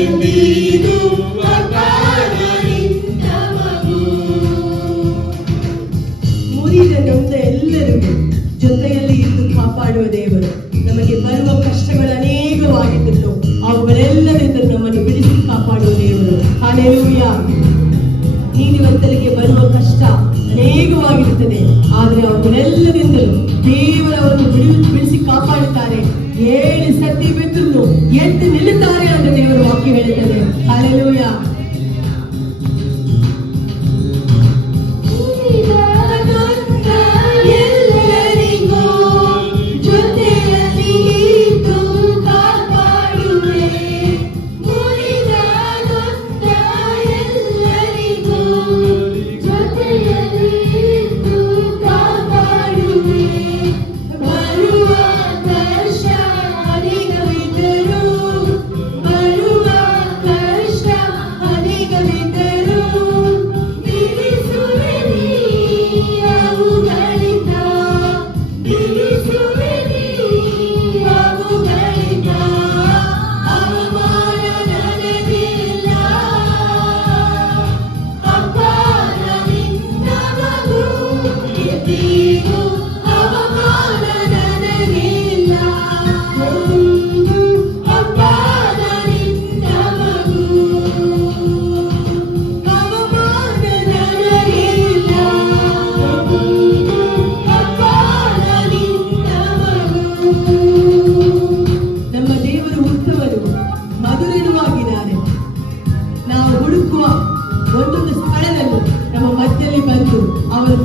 ಎಂದಿಗೂ ಅಪಾರದಿಂದ ಮಗು. ಮುರಿದ ನೊಂದ ಎಲ್ಲರಿಗೂ ಜೊತೆಯಲ್ಲಿ ಇದ್ದು ಕಾಪಾಡುವ ದೇವರು. ನಮಗೆ ಬರುವ ಕಷ್ಟಗಳು ಅನೇಕವಾಗಿದ್ದು ಅವುಗಳೆಲ್ಲರಿಂದ ನಮ್ಮನ್ನು ಬಿಡಿಸಿ ಕಾಪಾಡುವ ದೇವರು. ಹಲ್ಲೆಲೂಯಾ. ನೀತಿವಂತರಿಗೆ ಬರುವ ಕಷ್ಟ ಅನೇಕವಾಗಿರುತ್ತದೆ, ಆದರೆ ಅವುಗಳೆಲ್ಲರಿಂದಲೂ ದೇವರವನ್ನು ಬಿಡಿಸಿ ಕಾಪಾಡುತ್ತಾರೆ. 7 ಸತಿ ಬಿದ್ದು ಎದ್ದು ನಿಲ್ಲುತ್ತಾರೆ ಅಂತ ದೇವರ ವಾಕ್ಯ ಹೇಳುತ್ತದೆ. ಹಲ್ಲೆಲೂಯಾ.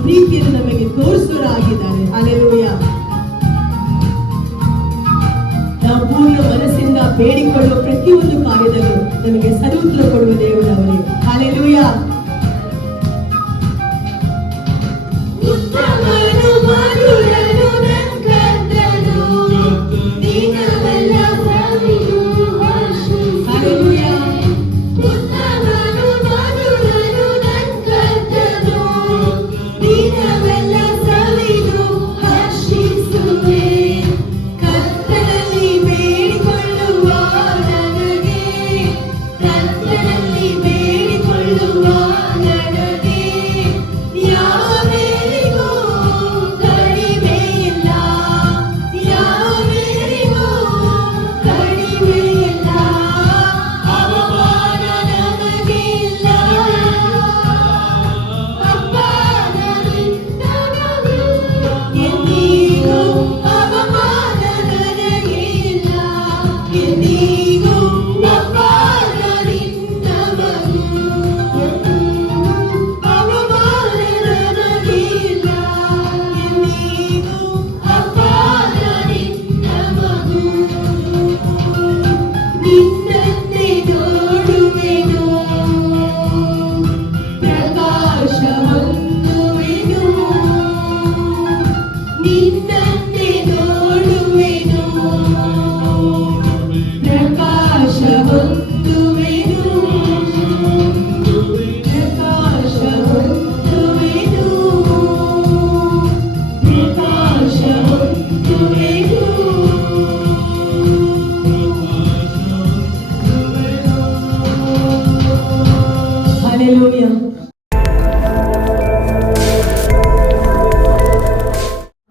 ಪ್ರೀತಿಯನ್ನು ನಮಗೆ ತೋರಿಸುವರಾಗಿದ್ದಾರೆ. ಹಲ್ಲೆಲೂಯಾ. ನಾವು ಪೂರ್ಣ ಮನಸ್ಸಿಂದ ಬೇಡಿಕೊಳ್ಳುವ ಪ್ರತಿಯೊಂದು ಕಾರ್ಯದಲ್ಲೂ ನಮಗೆ ಸದುತ್ತರ ಕೊಡುವ ದೇವರು ಅವರೇ. ಹಲ್ಲೆಲೂಯಾ.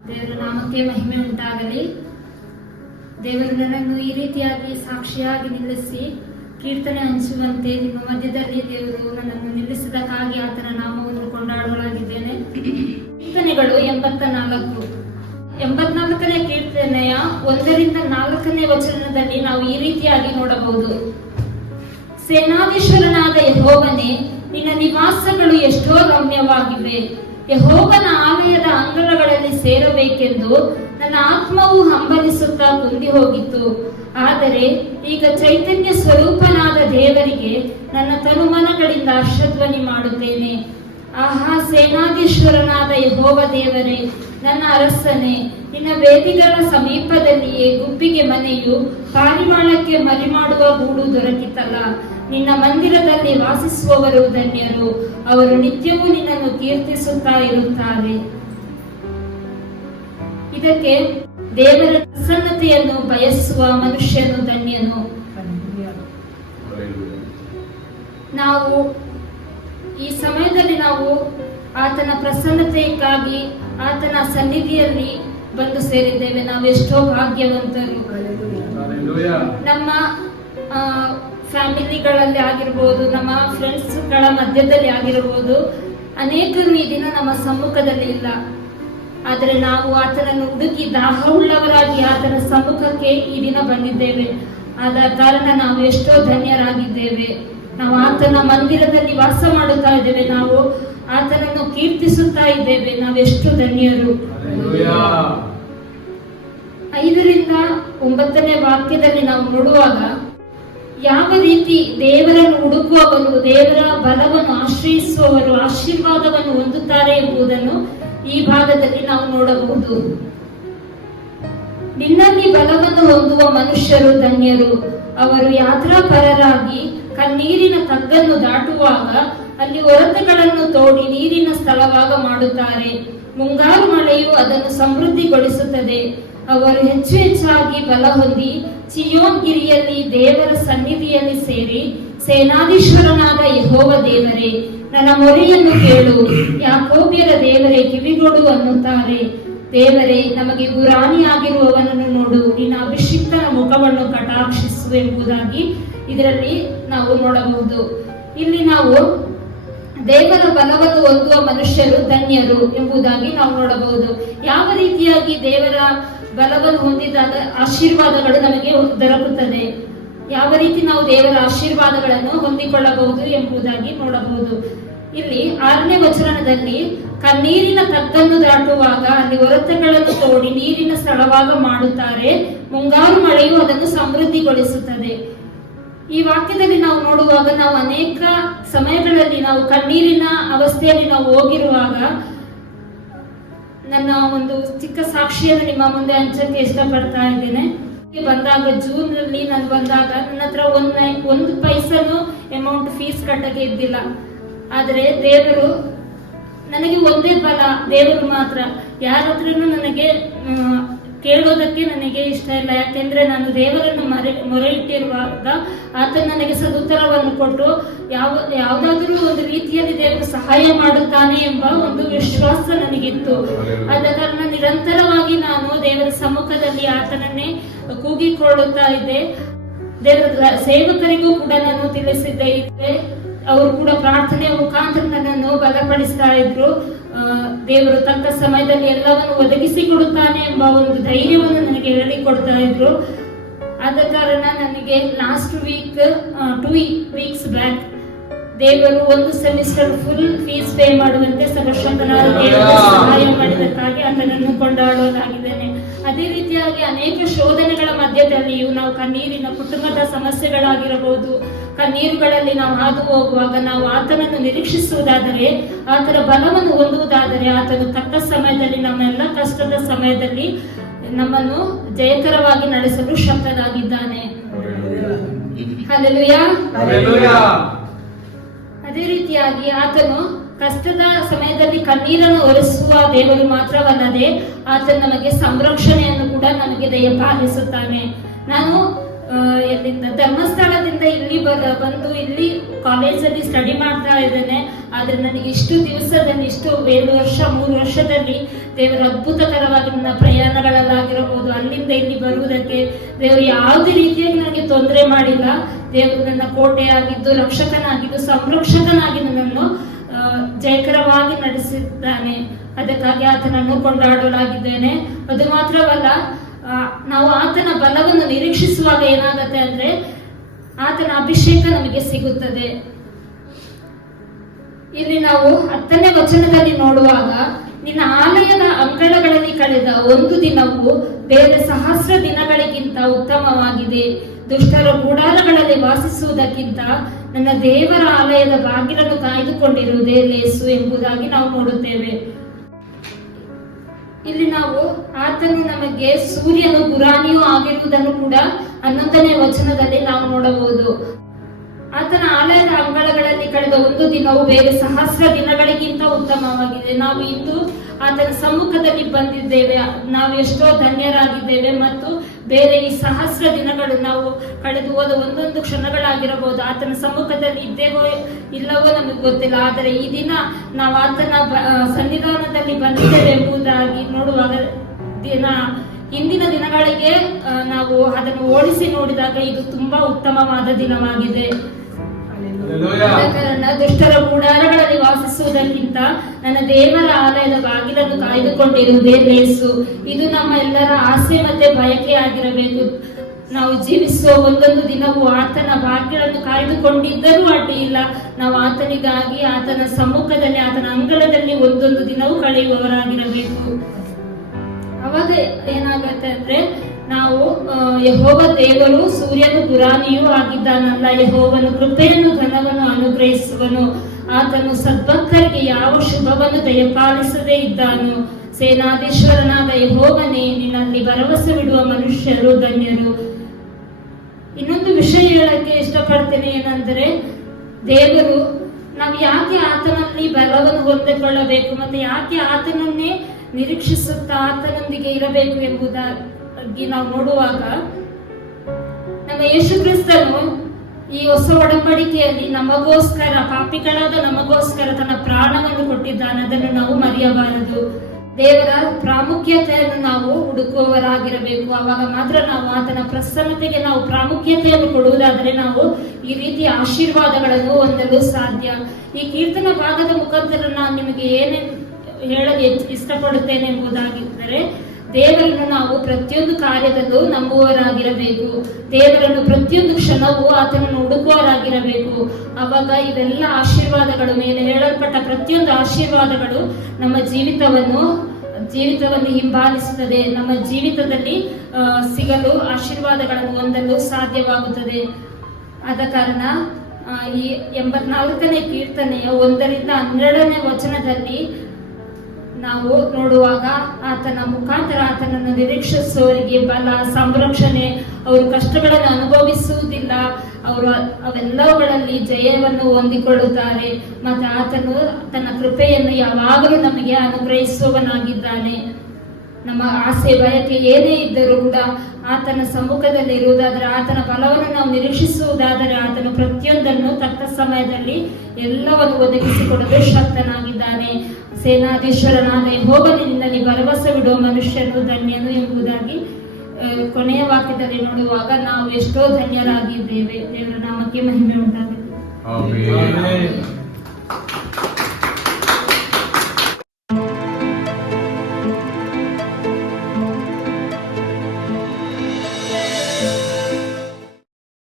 ದೇವರ ನಾಮಕ್ಕೆ ಮಹಿಮೆ ಉಂಟಾಗಲಿ. ದೇವರು ನನ್ನನ್ನು ಈ ರೀತಿಯಾಗಿ ಸಾಕ್ಷಿಯಾಗಿ ನಿಲ್ಲಿಸಿ ಕೀರ್ತನೆ ಹಂಚುವಂತೆ ನಿಮ್ಮ ಮಧ್ಯದಲ್ಲಿ ದೇವರು ನನ್ನನ್ನು ನಿಲ್ಲಿಸಿದಕ್ಕಾಗಿ ಆತನ ನಾಮವನ್ನು ಕೊಂಡಾಡಲಾಗಿದ್ದೇನೆ. ಕೀರ್ತನೆಗಳು 84ನೇ ಕೀರ್ತನೆಯ 1-4ನೇ ವಚನದಲ್ಲಿ ನಾವು ಈ ರೀತಿಯಾಗಿ ನೋಡಬಹುದು. ಸೇನಾಧೀಶ್ವರನಾದ ಯೆಹೋವನೇ, ನಿನ್ನ ನಿವಾಸಗಳು ಎಷ್ಟೋ ರಮ್ಯವಾಗಿವೆ. ಯೆಹೋವನ ಆಲಯದ ಅಂಗಳಗಳಲ್ಲಿ ಸೇರಬೇಕೆಂದು ನನ್ನ ಆತ್ಮವು ಹಂಬಲಿಸುತ್ತಾ ಕುಂದಿ ಹೋಗಿತ್ತು. ಆದರೆ ಈಗ ಚೈತನ್ಯ ಸ್ವರೂಪನಾದ ದೇವರಿಗೆ ನನ್ನ ತನುಮನಗಳಿಂದ ಹರ್ಷಧ್ವನಿ ಮಾಡುತ್ತೇನೆ. ಆಹಾ, ಸೇನಾಧೀಶ್ವರನಾದ ಯೆಹೋವ ದೇವರೇ, ನನ್ನ ಅರಸನೇ, ನಿನ್ನ ವೇದಿಗಳ ಸಮೀಪದಲ್ಲಿಯೇ ಗುಬ್ಬಿಗೆ ಮನೆಯು ಪಾರಿವಾಳಕ್ಕೆ ಮರಿಮಾಡುವ ಗೂಡು ದೊರಕಿತಲ್ಲ. ನಿನ್ನ ಮಂದಿರದಲ್ಲಿ ವಾಸಿಸುವವರು ಧನ್ಯರು, ಅವರು ನಿತ್ಯವೂ ನಿನ್ನನ್ನು ಕೀರ್ತಿಸುತ್ತಾ ಇರುತ್ತಾರೆ. ಇದಕ್ಕೆ ದೇವರ ಪ್ರಸನ್ನತೆಯನ್ನು ಬಯಸುವ ಮನುಷ್ಯನು ಧನ್ಯನು. ನಾವು ಈ ಸಮಯದಲ್ಲಿ ನಾವು ಆತನ ಪ್ರಸನ್ನತೆಗಾಗಿ ಆತನ ಸನ್ನಿಧಿಯಲ್ಲಿ ಬಂದು ಸೇರಿದ್ದೇವೆ. ನಾವು ಎಷ್ಟೋ ಭಾಗ್ಯವಂತರು. ನಮ್ಮ ಫ್ಯಾಮಿಲಿಗಳಲ್ಲಿ ಆಗಿರ್ಬೋದು, ನಮ್ಮ ಫ್ರೆಂಡ್ಸ್ಗಳ ಮಧ್ಯದಲ್ಲಿ ಆಗಿರಬಹುದು, ಅನೇಕರು ಈ ದಿನ ನಮ್ಮ ಸಮ್ಮುಖದಲ್ಲಿ ಇಲ್ಲ. ಆದರೆ ನಾವು ಆತನನ್ನು ಹುಡುಕಿ ದಾಹವುಳ್ಳವರಾಗಿ ಆತನ ಸಮ್ಮುಖಕ್ಕೆ ಈ ದಿನ ಬಂದಿದ್ದೇವೆ. ಆದ ಕಾರಣ ನಾವು ಎಷ್ಟೋ ಧನ್ಯರಾಗಿದ್ದೇವೆ. ನಾವು ಆತನ ಮಂದಿರದಲ್ಲಿ ವಾಸ ಮಾಡುತ್ತಾ ಇದ್ದೇವೆ. ನಾವು ಆತನನ್ನು ಕೀರ್ತಿಸುತ್ತಾ ಇದ್ದೇವೆ. ನಾವೆಷ್ಟು ಧನ್ಯರು. 5ರಿಂದ 9ನೇ ವಾಕ್ಯದಲ್ಲಿ ನಾವು ನೋಡುವಾಗ ಯಾವ ರೀತಿ ದೇವರನ್ನು ಹುಡುಕುವವರು ದೇವರ ಬಲವನ್ನು ಆಶ್ರಯಿಸುವವರು ಆಶೀರ್ವಾದವನ್ನು ಹೊಂದುತ್ತಾರೆ ಎಂಬುದನ್ನು ಈ ಭಾಗದಲ್ಲಿ ನಾವು ನೋಡಬಹುದು. ನಿನ್ನಲ್ಲಿ ಬಲವನ್ನು ಹೊಂದುವ ಮನುಷ್ಯರು ಧನ್ಯರು. ಅವರು ಯಾತ್ರಾಪರರಾಗಿ ಕಣ್ಣೀರಿನ ತಗ್ಗನ್ನು ದಾಟುವಾಗ ಅಲ್ಲಿ ಒರತೆಗಳನ್ನು ತೋಡಿ ನೀರಿನ ಸ್ಥಳವಾಗ ಮಾಡುತ್ತಾರೆ. ಮುಂಗಾರು ಮಳೆಯು ಅದನ್ನು ಸಮೃದ್ಧಿಗೊಳಿಸುತ್ತದೆ. ಅವರು ಹೆಚ್ಚು ಹೆಚ್ಚಾಗಿ ಬಲ ಹೊಂದಿ ಚಿಯೋನ್ ಗಿರಿಯಲ್ಲಿ ದೇವರ ಸನ್ನಿಧಿಯಲ್ಲಿ ಸೇರಿ, ಸೇನಾಧೀಶ್ವರನಾದ ಯೆಹೋವ ದೇವರೇ, ನನ್ನ ಮೊರೆಯನ್ನು ಕೇಳು, ಯಾಕೋಬ್ಯರ ದೇವರೇ ಕಿವಿಗೊಡು ಅನ್ನುತ್ತಾರೆ. ದೇವರೇ, ನಮಗೆ ಗುರಾಣಿಯಾಗಿರುವವನನ್ನು ನೋಡು, ನಿನ್ನ ಅಭಿಷಿಕ್ತನ ಮುಖವನ್ನು ಕಟಾಕ್ಷಿಸು ಎಂಬುದಾಗಿ ಇದರಲ್ಲಿ ನಾವು ನೋಡಬಹುದು. ಇಲ್ಲಿ ನಾವು ದೇವರ ಬಲವನ್ನು ಹೊಂದುವ ಮನುಷ್ಯರು ಧನ್ಯರು ಎಂಬುದಾಗಿ ನಾವು ನೋಡಬಹುದು. ಯಾವ ರೀತಿಯಾಗಿ ದೇವರ ಬಲವನ್ನು ಹೊಂದಿದಾಗ ಆಶೀರ್ವಾದಗಳು ನಮಗೆ ದೊರಕುತ್ತದೆ, ಯಾವ ರೀತಿ ನಾವು ದೇವರ ಆಶೀರ್ವಾದಗಳನ್ನು ಹೊಂದಿಕೊಳ್ಳಬಹುದು ಎಂಬುದಾಗಿ ನೋಡಬಹುದು. ಇಲ್ಲಿ 6ನೇ ವಚನದಲ್ಲಿ ಕಣ್ಣೀರಿನ ತಗ್ಗನ್ನು ದಾಟುವಾಗ ಅಲ್ಲಿ ಒರತೆಗಳನ್ನು ತೋಡಿ ನೀರಿನ ಸ್ಥಳವಾಗ ಮಾಡುತ್ತಾರೆ. ಮುಂಗಾರು ಮಳೆಯು ಅದನ್ನು ಸಮೃದ್ಧಿಗೊಳಿಸುತ್ತದೆ. ಈ ವಾಕ್ಯದಲ್ಲಿ ನಾವು ನೋಡುವಾಗ ನಾವು ಅನೇಕ ಸಮಯಗಳಲ್ಲಿ ನಾವು ಕಣ್ಣೀರಿನ ಅವಸ್ಥೆಯಲ್ಲಿ ನಾವು ಹೋಗಿರುವಾಗ, ನನ್ನ ಒಂದು ಚಿಕ್ಕ ಸಾಕ್ಷಿಯನ್ನು ನಿಮ್ಮ ಮುಂದೆ ಹಂಚಕ್ಕೆ ಇಷ್ಟಪಡ್ತಾ ಇದ್ದೇನೆ. ಬಂದಾಗ ಜೂನ್ ನಲ್ಲಿ ನಾನು ಬಂದಾಗ ನನ್ನ ಹತ್ರ ಒಂದು ಪೈಸನು ಅಮೌಂಟ್ ಫೀಸ್ ಕಟ್ಟಕ್ಕೆ ಇದ್ದಿಲ್ಲ. ಆದರೆ ದೇವರು ನನಗೆ ಒಂದೇ ಬಲ, ದೇವರು ಮಾತ್ರ. ಯಾರ ಹತ್ರನೂ ನನಗೆ ಕೇಳೋದಕ್ಕೆ ನನಗೆ ಇಷ್ಟ ಇಲ್ಲ. ಯಾಕೆಂದ್ರೆ ನಾನು ದೇವರನ್ನು ಮೊರೆ ಇಟ್ಟಿರುವಾಗ ಆತ ನನಗೆ ಸದುತ್ತರವನ್ನು ಕೊಟ್ಟು ಯಾವುದಾದ್ರೂ ಒಂದು ರೀತಿಯಲ್ಲಿ ದೇವರು ಸಹಾಯ ಮಾಡುತ್ತಾನೆ ಎಂಬ ಒಂದು ವಿಶ್ವಾಸ ನನಗಿತ್ತು. ಆದ ಕಾರಣ ನಿರಂತರವಾಗಿ ನಾನು ದೇವರ ಸಮ್ಮುಖದಲ್ಲಿ ಆತನನ್ನೇ ಕೂಗಿಕೊಳ್ಳುತ್ತಾ ಇದ್ದೆ. ದೇವರ ಸೇವಕರಿಗೂ ಕೂಡ ನಾನು ತಿಳಿಸಿದ್ದೆ. ಅವರು ಕೂಡ ಪ್ರಾರ್ಥನೆಯ ಮುಖಾಂತರ ನನ್ನನ್ನು ಬಲಪಡಿಸ್ತಾ ಇದ್ರು. ದೇವರು ತಕ್ಕ ಸಮಯದಲ್ಲಿ ಎಲ್ಲವನ್ನು ಒದಗಿಸಿಕೊಡುತ್ತಾನೆ ಎಂಬ ಒಂದು ಧೈರ್ಯವನ್ನು ನನಗೆ ಹೇಳಿಕೊಡ್ತಾ ಇದ್ರು. ಆದ ಕಾರಣ ನನಗೆ ಲಾಸ್ಟ್ ವೀಕ್ 2 weeks ಬ್ಯಾಕ್ ದೇವರು ಒಂದು ಸೆಮಿಸ್ಟರ್ ಫುಲ್ ಫೀಸ್ ಪೇ ಮಾಡುವಂತೆ ಸರ್ವಶಕ್ತನಾದ ದೇವರು ಸಹಾಯ ಮಾಡಿದಕ್ಕಾಗಿ ಆತನನ್ನು ಕೊಂಡಾಡೋದಾಗಿದ್ದೇನೆ. ಅದೇ ರೀತಿಯಾಗಿ ಅನೇಕ ಶೋಧನೆಗಳ ಮಧ್ಯದಲ್ಲಿಯೂ ನಾವು ಕಣ್ಣೀರಿನ ಕುಟುಂಬದ ಸಮಸ್ಯೆಗಳಾಗಿರಬಹುದು, ಕಣ್ಣೀರುಗಳಲ್ಲಿ ನಾವು ಹಾದು ಹೋಗುವಾಗ ನಾವು ಆತನನ್ನು ನಿರೀಕ್ಷಿಸುವುದಾದರೆ, ಆತನ ಬಲವನ್ನು ಹೊಂದುವುದಾದರೆ, ಆತನು ತಕ್ಕ ಸಮಯದಲ್ಲಿ ನಮ್ಮೆಲ್ಲ ಕಷ್ಟದ ಸಮಯದಲ್ಲಿ ನಮ್ಮನ್ನು ಜಯಕರವಾಗಿ ನಡೆಸಲು ಶಕ್ತನಾಗಿದ್ದಾನೆ. ಹಲ್ಲೆಲೂಯಾ. ಅದೇ ರೀತಿಯಾಗಿ ಆತನು ಕಷ್ಟದ ಸಮಯದಲ್ಲಿ ಕಣ್ಣೀರನ್ನು ಒರೆಸುವ ದೇವರು ಮಾತ್ರವಲ್ಲದೆ ಆತನು ನಮಗೆ ಸಂರಕ್ಷಣೆಯನ್ನು ಕೂಡ ನಮಗೆ ದಯಪಾಲಿಸುತ್ತಾನೆ. ನಾನು ಎಲ್ಲಿಂದ ಧರ್ಮಸ್ಥಳದಿಂದ ಇಲ್ಲಿ ಬಂದು ಇಲ್ಲಿ ಕಾಲೇಜಲ್ಲಿ ಸ್ಟಡಿ ಮಾಡ್ತಾ ಇದ್ದೇನೆ. ಆದ್ರೆ ನನಗೆ ಇಷ್ಟು ದಿವಸದಲ್ಲಿ, ಇಷ್ಟು 2 ವರ್ಷ 3 ವರ್ಷದಲ್ಲಿ ದೇವರು ಅದ್ಭುತಕರವಾಗಿ ನನ್ನ ಪ್ರಯಾಣಗಳಲ್ಲಾಗಿರಬಹುದು, ಅಲ್ಲಿಂದ ಇಲ್ಲಿ ಬರುವುದಕ್ಕೆ ದೇವರು ಯಾವುದೇ ರೀತಿಯಾಗಿ ನನಗೆ ತೊಂದರೆ ಮಾಡಿಲ್ಲ. ದೇವರು ನನ್ನ ಕೋಟೆಯಾಗಿದ್ದು, ರಕ್ಷಕನಾಗಿದ್ದು, ಸಂರಕ್ಷಕನಾಗಿ ನನ್ನನ್ನು ಜಯಕರವಾಗಿ ನಡೆಸಿದ್ದಾನೆ. ಅದಕ್ಕಾಗಿ ಆತನನ್ನು ಕೊಂಡಾಡಲಾಗಿದ್ದೇನೆ. ಅದು ಮಾತ್ರವಲ್ಲ, ನಾವು ಆತನ ಬಲವನ್ನು ನಿರೀಕ್ಷಿಸುವಾಗ ಏನಾಗುತ್ತೆ ಅಂದ್ರೆ ಆತನ ಅಭಿಷೇಕ ನಮಗೆ ಸಿಗುತ್ತದೆ. ಇಲ್ಲಿ ನಾವು 10ನೇ ವಚನದಲ್ಲಿ ನೋಡುವಾಗ, ನಿನ್ನ ಆಲಯದ ಅಂಗಳಗಳಲ್ಲಿ ಕಳೆದ ಒಂದು ದಿನವು ಬೇರೆ 1000 ದಿನಗಳಿಗಿಂತ ಉತ್ತಮವಾಗಿದೆ. ದುಷ್ಟರ ಗುಡಾರಗಳಲ್ಲಿ ವಾಸಿಸುವುದಕ್ಕಿಂತ ನನ್ನ ದೇವರ ಆಲಯದ ಬಾಗಿಲನ್ನು ಕಾಯ್ದುಕೊಂಡಿರುವುದೇ ಲೇಸು ಎಂಬುದಾಗಿ ನಾವು ನೋಡುತ್ತೇವೆ. ಇಲ್ಲಿ ನಾವು ಆತನು ನಮಗೆ ಸೂರ್ಯನು ಗುರಾಣಿಯೂ ಆಗಿರುವುದನ್ನು ಕೂಡ 11ನೇ ವಚನದಲ್ಲಿ ನಾವು ನೋಡಬಹುದು. ಆತನ ಆಲಯದ ಅಂಗಳಗಳಲ್ಲಿ ಕಳೆದ ಒಂದು ದಿನವು ಬೇರೆ ಸಹಸ್ರ ದಿನಗಳಿಗಿಂತ ಉತ್ತಮವಾಗಿದೆ. ನಾವು ಇಂದು ಆತನ ಸಮ್ಮುಖದಲ್ಲಿ ಬಂದಿದ್ದೇವೆ, ನಾವು ಎಷ್ಟೋ ಧನ್ಯರಾಗಿದ್ದೇವೆ. ಮತ್ತು ಬೇರೆ ಈ ಸಹಸ್ರ ದಿನಗಳು ನಾವು ಕಳೆದು ಹೋದ ಒಂದೊಂದು ಕ್ಷಣಗಳಾಗಿರಬಹುದು, ಆತನ ಸಮ್ಮುಖದಲ್ಲಿ ಇದ್ದೇವೋ ಇಲ್ಲವೋ ನಮಗೆ ಗೊತ್ತಿಲ್ಲ. ಆದರೆ ಈ ದಿನ ನಾವು ಆತನ ಸನ್ನಿಧಾನದಲ್ಲಿ ಬಂದಿದ್ದೇವೆ ಎಂಬುದಾಗಿ ನೋಡುವಾಗ ಹಿಂದಿನ ದಿನಗಳಿಗೆ ನಾವು ಅದನ್ನು ಹೋಲಿಸಿ ನೋಡಿದಾಗ ಇದು ತುಂಬಾ ಉತ್ತಮವಾದ ದಿನವಾಗಿದೆ. ಕಾರಣ ದುಷ್ಟರ ಗುಡಾರಗಳಲ್ಲಿ ವಾಸಿಸುವುದಕ್ಕಿಂತ ನನ್ನ ದೇವರ ಆಲಯದ ಬಾಗಿಲನ್ನು ಕಾಯ್ದುಕೊಂಡಿರುವುದೇ ಲೇಸು. ಇದು ನಮ್ಮ ಎಲ್ಲರ ಆಸೆ ಮತ್ತೆ ಬಯಕೆ ಆಗಿರಬೇಕು. ನಾವು ಜೀವಿಸುವ ಒಂದೊಂದು ದಿನವೂ ಆತನ ಬಾಗಿಲನ್ನು ಕಾಯ್ದುಕೊಂಡಿದ್ದರೂ ಅಡ್ಡಿ ಇಲ್ಲ. ನಾವು ಆತನಿಗಾಗಿ ಆತನ ಸಮ್ಮುಖದಲ್ಲಿ ಆತನ ಅಂಗಳದಲ್ಲಿ ಒಂದೊಂದು ದಿನವೂ ಕಳೆಯುವವರಾಗಿರಬೇಕು. ಅವಾಗ ಏನಾಗತ್ತೆ ಅಂದ್ರೆ ನಾವು ಯೆಹೋವ ದೇವರು ಸೂರ್ಯನು ಗುರಾಣಿಯೂ ಆಗಿದ್ದಾನಲ್ಲ, ಯೆಹೋವನು ಕೃಪೆಯನ್ನು ಧನವನ್ನು ಅನುಗ್ರಹಿಸುವನು, ಆತನು ಸದ್ಭಕ್ತರಿಗೆ ಯಾವ ಶುಭವನ್ನು ದಯಪಾಲಿಸದೇ ಇದ್ದಾನು. ಸೇನಾಧೀಶ್ವರನಾದ ಯೆಹೋವನೇ, ನಿನ್ನಲ್ಲಿ ಭರವಸೆ ಬಿಡುವ ಮನುಷ್ಯರು ಧನ್ಯರು. ಇನ್ನೊಂದು ವಿಷಯ ಹೇಳಕ್ಕೆ ಇಷ್ಟಪಡ್ತೇನೆ, ಏನಂದ್ರೆ ದೇವರು ನಾವು ಯಾಕೆ ಆತನಲ್ಲಿ ಬಲವನ್ನು ಹೊಂದಿಕೊಳ್ಳಬೇಕು ಮತ್ತೆ ಯಾಕೆ ಆತನನ್ನೇ ನಿರೀಕ್ಷಿಸುತ್ತಾ ಆತನೊಂದಿಗೆ ಇರಬೇಕು ಎಂಬುದಾಗಿ ನಾವು ನೋಡುವಾಗ, ನಮ್ಮ ಯೇಸು ಕ್ರಿಸ್ತನು ಈ ಹೊಸ ಒಡಂಬಡಿಕೆಯಲ್ಲಿ ನಮಗೋಸ್ಕರ, ಪಾಪಿಗಳಾದ ನಮಗೋಸ್ಕರ ತನ್ನ ಪ್ರಾಣವನ್ನು ಕೊಟ್ಟಿದ್ದಾನೆ. ಅದನ್ನು ನಾವು ಮರೆಯಬಾರದು. ದೇವರ ಪ್ರಾಮುಖ್ಯತೆಯನ್ನು ನಾವು ಹುಡುಕುವವರಾಗಿರಬೇಕು. ಆವಾಗ ಮಾತ್ರ ನಾವು ಆತನ ಪ್ರಸನ್ನತೆಗೆ ನಾವು ಪ್ರಾಮುಖ್ಯತೆಯನ್ನು ಕೊಡುವುದಾದರೆ ನಾವು ಈ ರೀತಿಯ ಆಶೀರ್ವಾದಗಳನ್ನು ಹೊಂದಲು ಸಾಧ್ಯ. ಈ ಕೀರ್ತನ ಭಾಗದ ಮುಖಾಂತರ ನಾನು ನಿಮಗೆ ಏನೇನು ಹೇಳಲು ಇಷ್ಟಪಡುತ್ತೇನೆ ಎಂಬುದಾಗಿದ್ದರೆ, ದೇವರನ್ನು ನಾವು ಪ್ರತಿಯೊಂದು ಕಾರ್ಯದಲ್ಲೂ ನಂಬುವವರಾಗಿರಬೇಕು. ದೇವರನ್ನು ಪ್ರತಿಯೊಂದು ಕ್ಷಣವೂ ಆತನನ್ನು ಹುಡುಕುವವರಾಗಿರಬೇಕು. ಆವಾಗ ಇವೆಲ್ಲ ಆಶೀರ್ವಾದಗಳು, ಮೇಲೆ ಹೇಳಲ್ಪಟ್ಟ ಪ್ರತಿಯೊಂದು ಆಶೀರ್ವಾದಗಳು ನಮ್ಮ ಜೀವಿತವನ್ನು ಹಿಂಬಾಲಿಸುತ್ತದೆ. ನಮ್ಮ ಜೀವಿತದಲ್ಲಿ ಸಿಗಲು, ಆಶೀರ್ವಾದಗಳನ್ನು ಹೊಂದಲು ಸಾಧ್ಯವಾಗುತ್ತದೆ. ಆದ ಕಾರಣ ಈ 84ನೇ ಕೀರ್ತನೆಯ 1-12 ವಚನದಲ್ಲಿ ನಾವು ನೋಡುವಾಗ, ಆತನ ಮುಖಾಂತರ ಆತನನ್ನು ನಿರೀಕ್ಷಿಸುವವರಿಗೆ ಬಲ, ಸಂರಕ್ಷಣೆ, ಅವರು ಕಷ್ಟಗಳನ್ನು ಅನುಭವಿಸುವುದಿಲ್ಲ, ಅವರು ಅವೆಲ್ಲವುಗಳಲ್ಲಿ ಜಯವನ್ನು ಹೊಂದಿಕೊಳ್ಳುತ್ತಾರೆ. ಮತ್ತು ಆತನು ತನ್ನ ಕೃಪೆಯನ್ನು ಯಾವಾಗಲೂ ನಮಗೆ ಅನುಗ್ರಹಿಸುವವನಾಗಿದ್ದಾನೆ. ನಮ್ಮ ಆಸೆ ಬಯಕೆ ಏನೇ ಇದ್ದರೂ ಕೂಡ ಆತನ ಸಮ್ಮುಖದಲ್ಲಿ ಇರುವುದಾದರೆ, ಆತನ ಬಲವನ್ನು ನಾವು ನಿರೀಕ್ಷಿಸುವುದಾದರೆ, ಆತನು ಪ್ರತಿಯೊಂದನ್ನು ತಕ್ಕ ಸಮಯದಲ್ಲಿ ಎಲ್ಲವನ್ನು ಒದಗಿಸಿಕೊಡಲು ಶಕ್ತನಾಗಿದ್ದಾನೆ. ಸೇನಾಧೀಶ್ವರನಾದ ಯೆಹೋವನಿನಲ್ಲಿ ಭರವಸೆ ಬಿಡುವ ಮನುಷ್ಯನು ಧನ್ಯನು ಎಂಬುದಾಗಿ ಕೊನೆಯ ವಾಕ್ಯದಲ್ಲಿ ನೋಡುವಾಗ ನಾವು ಎಷ್ಟೋ ಧನ್ಯರಾಗಿದ್ದೇವೆ. ದೇವರ ನಾಮಕ್ಕೆ ಮಹಿಮೆ ಉಂಟಾಗಲಿ.